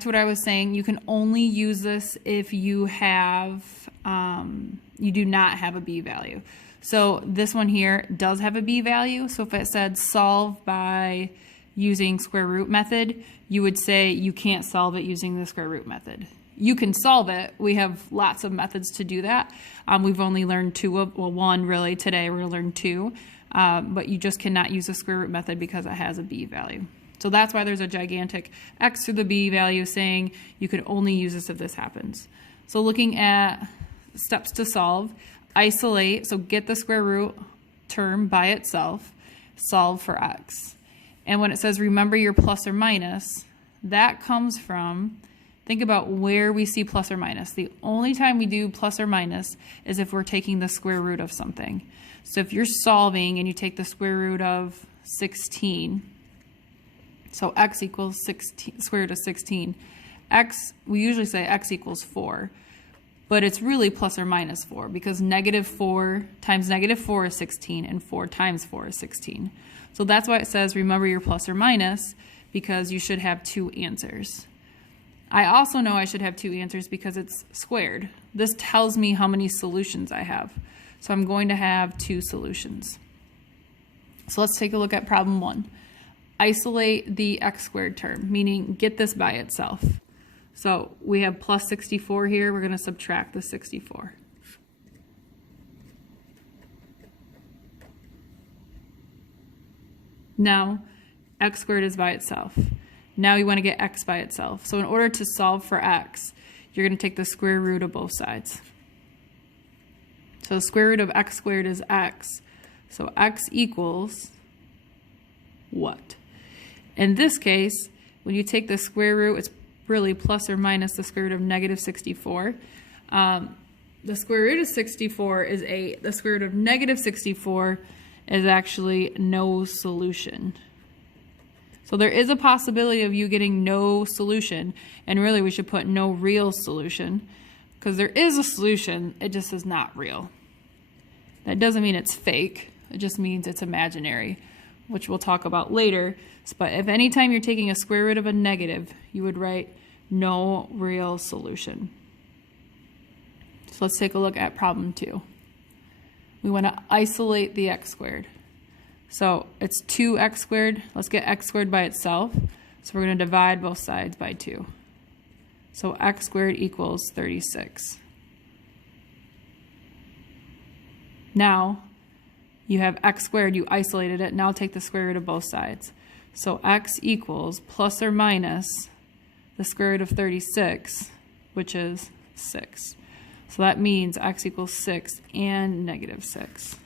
back to what I was saying, you can only use this if you have, you do not have a b value. So this one here does have a b value. So if it said solve by using square root method, you would say you can't solve it using the square root method. You can solve it. We have lots of methods to do that. We've only learned one really today. We're going to learn two, but you just cannot use the square root method because it has a b value. So that's why there's a gigantic x to the b value saying you can only use this if this happens. So looking at steps to solve, isolate, so get the square root term by itself, solve for x. And when it says remember your plus or minus, that comes from, think about where we see plus or minus. The only time we do plus or minus is if we're taking the square root of something. So if you're solving and you take the square root of 16, so x equals 16, square root of 16. X, we usually say x equals 4, but it's really plus or minus 4 because negative 4 times negative 4 is 16 and 4 times 4 is 16. So that's why it says remember your plus or minus, because you should have two answers. I also know I should have two answers because it's squared. This tells me how many solutions I have. So I'm going to have two solutions. So let's take a look at problem 1. Isolate the x squared term, meaning get this by itself. So we have plus 64 here. We're going to subtract the 64. Now, x squared is by itself. Now you want to get x by itself. So in order to solve for x, you're going to take the square root of both sides. So the square root of x squared is x. So x equals what? In this case, when you take the square root, it's really plus or minus the square root of negative 64. The square root of 64 is 8. The square root of negative 64 is actually no solution. So there is a possibility of you getting no solution, and really we should put no real solution, because there is a solution, it just is not real. That doesn't mean it's fake, it just means it's imaginary, which we'll talk about later. But if anytime you're taking a square root of a negative, you would write no real solution. So let's take a look at problem 2. We want to isolate the x squared. So it's 2x squared. Let's get x squared by itself. So we're going to divide both sides by 2. So x squared equals 36. Now you have x squared, you isolated it. Now take the square root of both sides. So x equals plus or minus the square root of 36, which is 6. So that means x equals 6 and negative 6.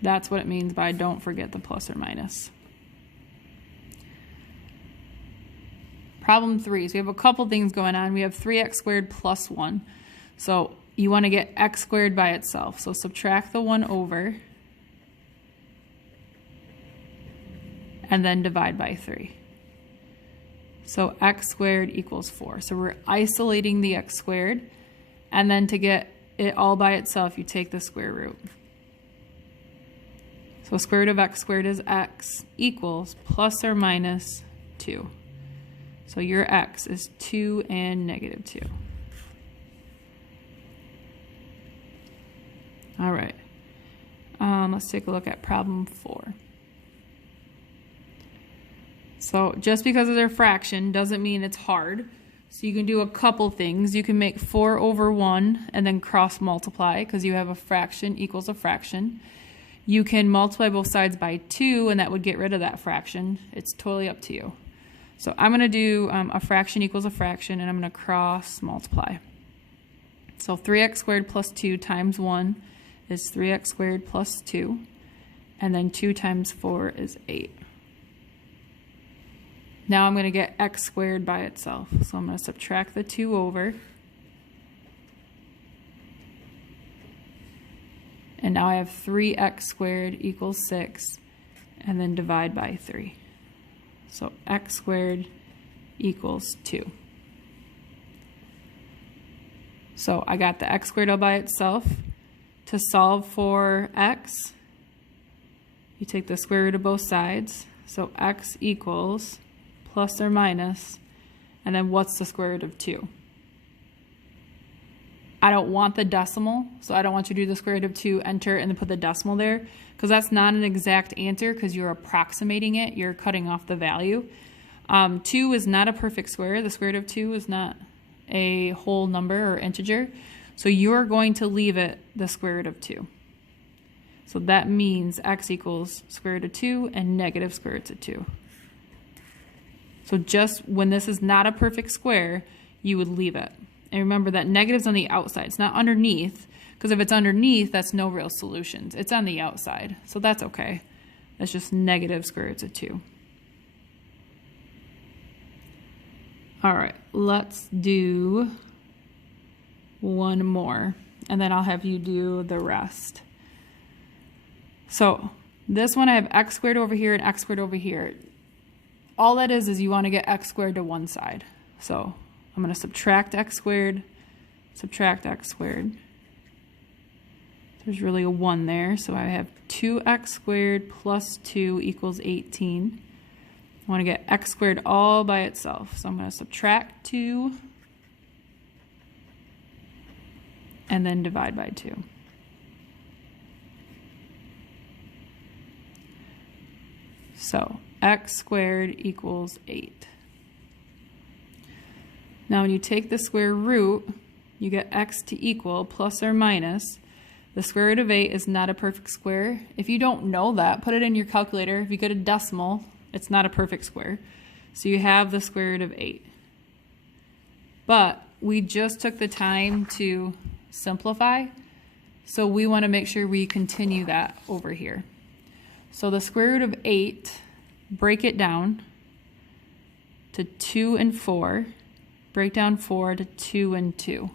That's what it means by don't forget the plus or minus. Problem 3. So we have a couple things going on. We have 3x squared plus 1. So you want to get x squared by itself. So subtract the 1 over and then divide by 3. So x squared equals 4. So we're isolating the x squared, and then to get it all by itself, you take the square root. So square root of x squared is x equals plus or minus 2. So your x is 2 and negative 2. All right. Let's take a look at problem 4. So just because it's a fraction doesn't mean it's hard. So you can do a couple things. You can make 4 over 1 and then cross multiply because you have a fraction equals a fraction. You can multiply both sides by 2 and that would get rid of that fraction. It's totally up to you. So I'm going to do a fraction equals a fraction, and I'm going to cross multiply. So 3x squared plus 2 times 1 is 3x squared plus 2. And then 2 times 4 is 8. Now I'm going to get x squared by itself. So I'm going to subtract the 2 over. And now I have 3x squared equals 6. And then divide by 3. So x squared equals 2. So I got the x squared all by itself. To solve for x, you take the square root of both sides. So x equals plus or minus, and then what's the square root of 2? I don't want the decimal, so I don't want you to do the square root of 2, enter, and then put the decimal there, because that's not an exact answer because you're approximating it. You're cutting off the value. 2 is not a perfect square. The square root of 2 is not a whole number or integer. So you're going to leave it the square root of 2. So that means x equals square root of 2 and negative square root of 2. So just when this is not a perfect square, you would leave it. And remember that negative's on the outside. It's not underneath, because if it's underneath, that's no real solutions. It's on the outside, so that's okay. That's just negative square root of 2. All right, let's do one more, and then I'll have you do the rest. So this one I have x squared over here and x squared over here. All that is you want to get x squared to one side. So I'm going to subtract x squared, subtract x squared. There's really a 1 there, so I have 2x squared plus 2 equals 18. I want to get x squared all by itself, so I'm going to subtract 2 and then divide by 2. So x squared equals 8. Now when you take the square root, you get x to equal plus or minus. The square root of 8 is not a perfect square. If you don't know that, put it in your calculator. If you get a decimal, it's not a perfect square. So you have the square root of 8. But we just took the time to simplify, so we want to make sure we continue that over here. So the square root of 8, break it down to 2 and 4. Break down 4 to 2 and 2.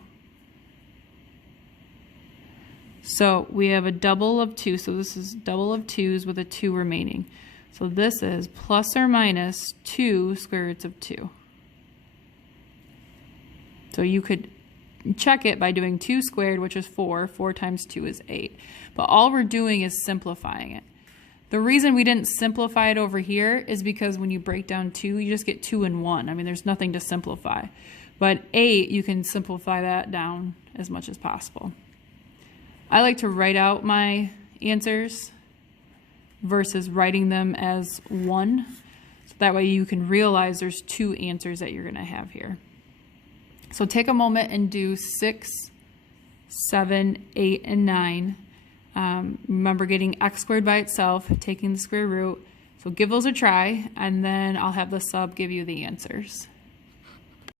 So we have a double of 2, so this is double of 2's with a 2 remaining. So this is plus or minus 2 square roots of 2. So you could check it by doing 2 squared, which is 4. 4 times 2 is 8. But all we're doing is simplifying it. The reason we didn't simplify it over here is because when you break down 2, you just get 2 and 1. I mean, there's nothing to simplify. But 8, you can simplify that down as much as possible. I like to write out my answers versus writing them as 1. So that way you can realize there's 2 answers that you're going to have here. So take a moment and do 6, 7, 8, and 9. Remember getting x squared by itself, taking the square root. So give those a try, and then I'll have the sub give you the answers.